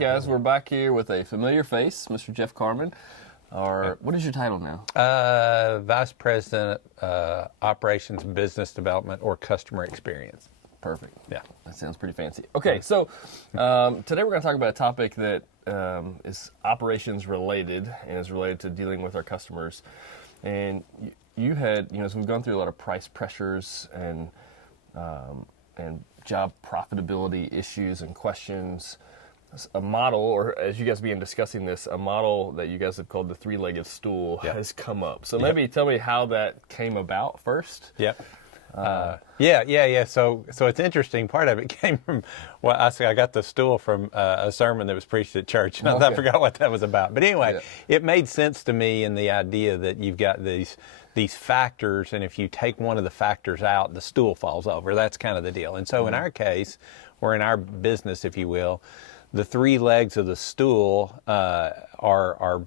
guys, we're back here with a familiar face, Mr. Jeff Carmen. What is your title now? Vice President, Operations, Business Development, or Customer Experience. Perfect. Yeah. That sounds pretty fancy. Okay, so today we're going to talk about a topic that is operations related and is related to dealing with our customers. And you had, as we've gone through a lot of price pressures and job profitability issues and questions, a model, or as you guys began discussing this, a model that you guys have called the three-legged stool has come up. So maybe tell me how that came about first. Yep. Yeah. So it's interesting. Part of it came from, I got the stool from a sermon that was preached at church, and I forgot what that was about. But anyway, it made sense to me in the idea that you've got these factors, and if you take one of the factors out, the stool falls over. That's kind of the deal. And so in our case, or in our business, if you will, the three legs of the stool are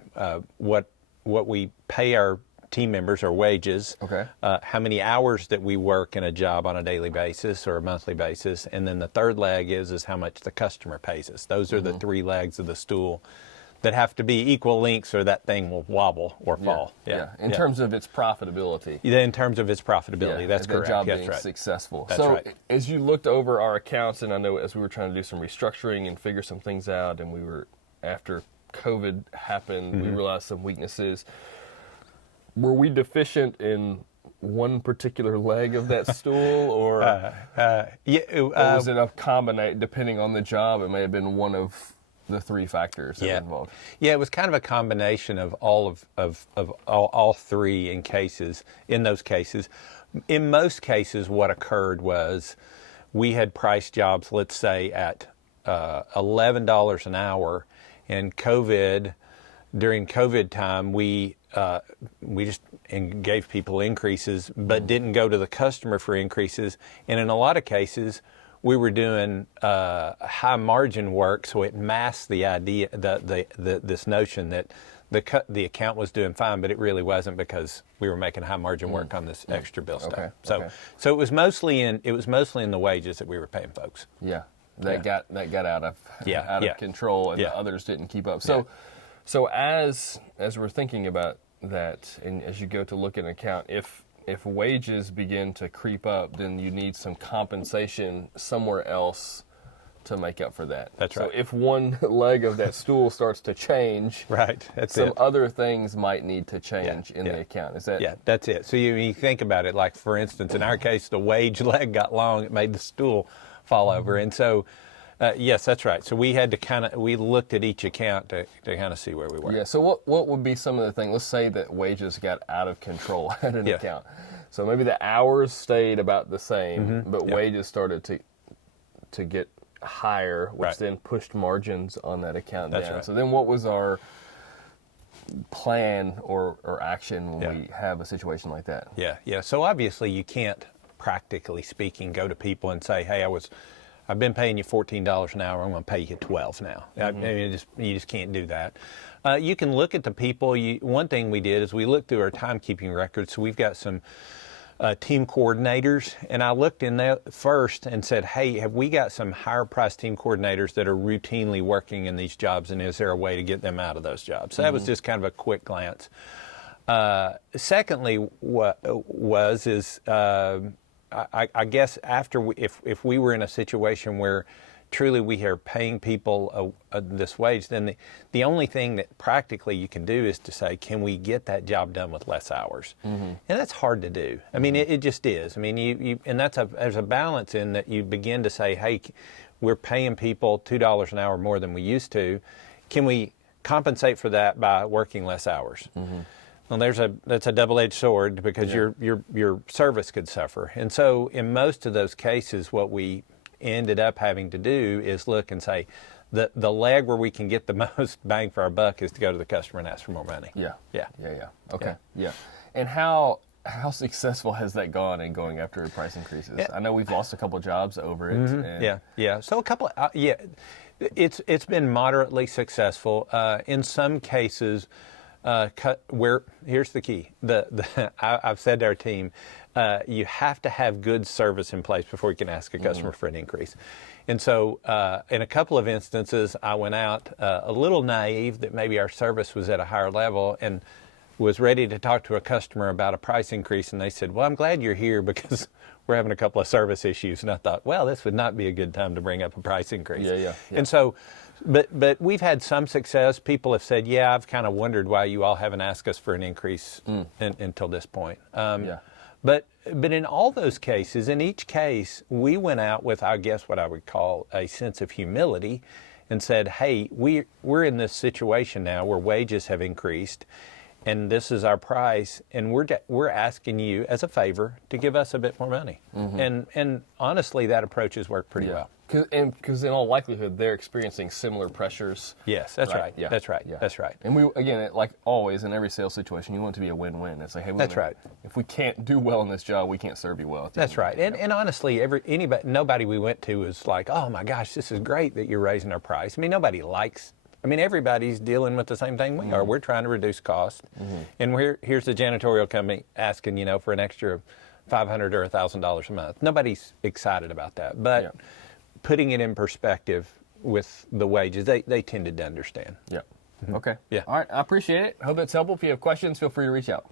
what we pay our team members, or wages, how many hours that we work in a job on a daily basis or a monthly basis, and then the third leg is how much the customer pays us. Those are the three legs of the stool that have to be equal lengths, or that thing will wobble or fall. In terms of its profitability. In terms of its profitability, that's correct. The job being successful. That's right. As you looked over our accounts, and I know as we were trying to do some restructuring and figure some things out, and after COVID happened, we realized some weaknesses. Were we deficient in one particular leg of that stool, or was it a combination, depending on the job? It may have been one of the three factors that were involved. Yeah, it was kind of a combination of all three in those cases. In most cases, what occurred was we had priced jobs, let's say, at $11 an hour, and during COVID time, we just gave people increases, but didn't go to the customer for increases. And in a lot of cases, we were doing high margin work, so it masked the idea, this notion that the account was doing fine, but it really wasn't, because we were making high margin work on this extra bill stuff. So it was mostly in the wages that we were paying folks. Yeah, that got out of control, and the others didn't keep up. So as we're thinking about that, and as you go to look at an account, if wages begin to creep up, then you need some compensation somewhere else to make up for that. That's right. So if one leg of that stool starts to change, some other things might need to change in the account. Is that? Yeah, that's it. So you think about it, like, for instance, in our case, the wage leg got long, it made the stool fall over. And so, yes, that's right. So we had to we looked at each account to kind of see where we were. Yeah, so what would be some of the things? Let's say that wages got out of control at an account. So maybe the hours stayed about the same, but wages started to get higher, which then pushed margins on that account down. Right. So then what was our plan or action when we have a situation like that? Yeah. So obviously you can't, practically speaking, go to people and say, hey, I've been paying you $14 an hour, I'm going to pay you $12 now. I mean, you just can't do that. You can look at the people. One thing we did is we looked through our timekeeping records. So we've got some team coordinators, and I looked in there first and said, hey, have we got some higher priced team coordinators that are routinely working in these jobs, and is there a way to get them out of those jobs? So that was just kind of a quick glance. Secondly, I guess if we were in a situation where truly we are paying people this wage, then the only thing that practically you can do is to say, can we get that job done with less hours? And that's hard to do. I mean, it just is. I mean, and there's a balance in that you begin to say, hey, we're paying people $2 an hour more than we used to. Can we compensate for that by working less hours? Well, that's a double-edged sword, because your service could suffer. And so in most of those cases, what we ended up having to do is look and say, the leg where we can get the most bang for our buck is to go to the customer and ask for more money. Okay. And how successful has that gone in going after price increases? I know we've lost a couple of jobs over it. So a couple. It's been moderately successful. In some cases, Here's the key. I've said to our team, you have to have good service in place before you can ask a customer for an increase. And so in a couple of instances, I went out a little naive that maybe our service was at a higher level and was ready to talk to a customer about a price increase. And they said, well, I'm glad you're here because we're having a couple of service issues. And I thought, well, this would not be a good time to bring up a price increase. Yeah. And so, but we've had some success. People have said, yeah, I've kind of wondered why you all haven't asked us for an increase until this point. But in all those cases, in each case, we went out with, I guess, what I would call a sense of humility and said, hey, we're in this situation now where wages have increased and this is our price, and we're asking you as a favor to give us a bit more money. And honestly, that approach has worked pretty well. Because in all likelihood, they're experiencing similar pressures. Yes, that's right. Yeah. That's right. Yeah. That's right. And we, again, like always in every sales situation, you want it to be a win-win. It's like, hey, that's right. If we can't do well in this job, we can't serve you well. That's right. And honestly, nobody we went to was like, oh my gosh, this is great that you're raising our price. I mean, everybody's dealing with the same thing we are. We're trying to reduce cost. And here's the janitorial company asking, for an extra $500 or $1,000 a month. Nobody's excited about that. But putting it in perspective with the wages, they tended to understand. Yeah. Okay. Yeah. All right. I appreciate it. Hope it's helpful. If you have questions, feel free to reach out.